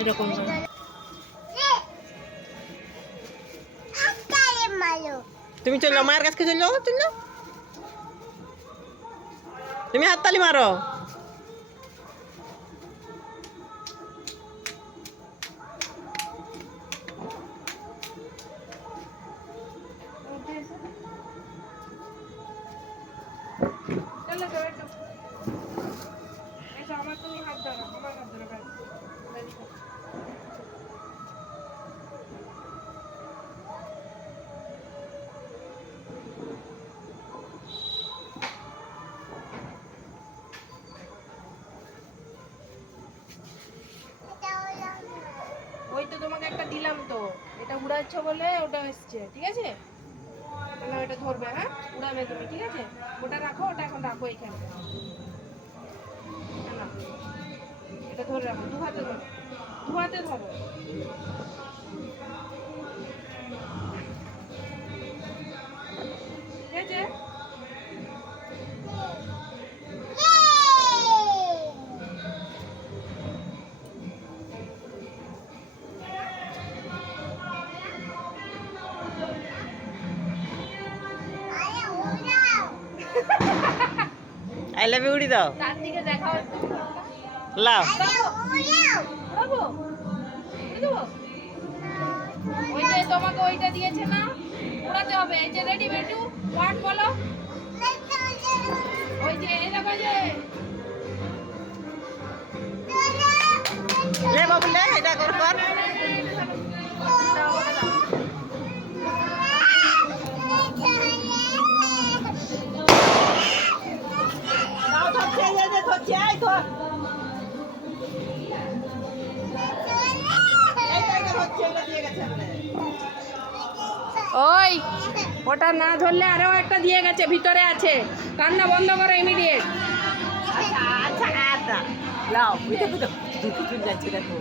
এরকম তুমি চলো মায়ের কাছে চলো চলো তুমি হাততালি মারো ওই তো তোমাকে একটা দিলাম তো এটা উড়াচ্ছ বলে ওটা এসছে ঠিক আছে তাহলে ওটা ধরবে হ্যাঁ উড়াবে তুমি ঠিক আছে ওটা রাখো ওটা এখন রাখো এইখানে এটা ধরে রাখো দু হাতে ধরো ঠিক আছে আই লাভ ইউ উড়ি দাও তার দিকে দেখাও লাও বাবু ওই যে তোমাকে ওইটা দিয়েছে না উড়াতে হবে এই যে রেডি বেটু ওয়ান বলো ওই যে এই দেখো যে লে বাবু লে এটা কর ওই ওটা না ধরলে আরো একটা দিয়ে গেছে ভিতরে আছে কান্না বন্ধ করো ইমিডিয়েট আচ্ছা লাও বুঝতে যাচ্ছে দেখো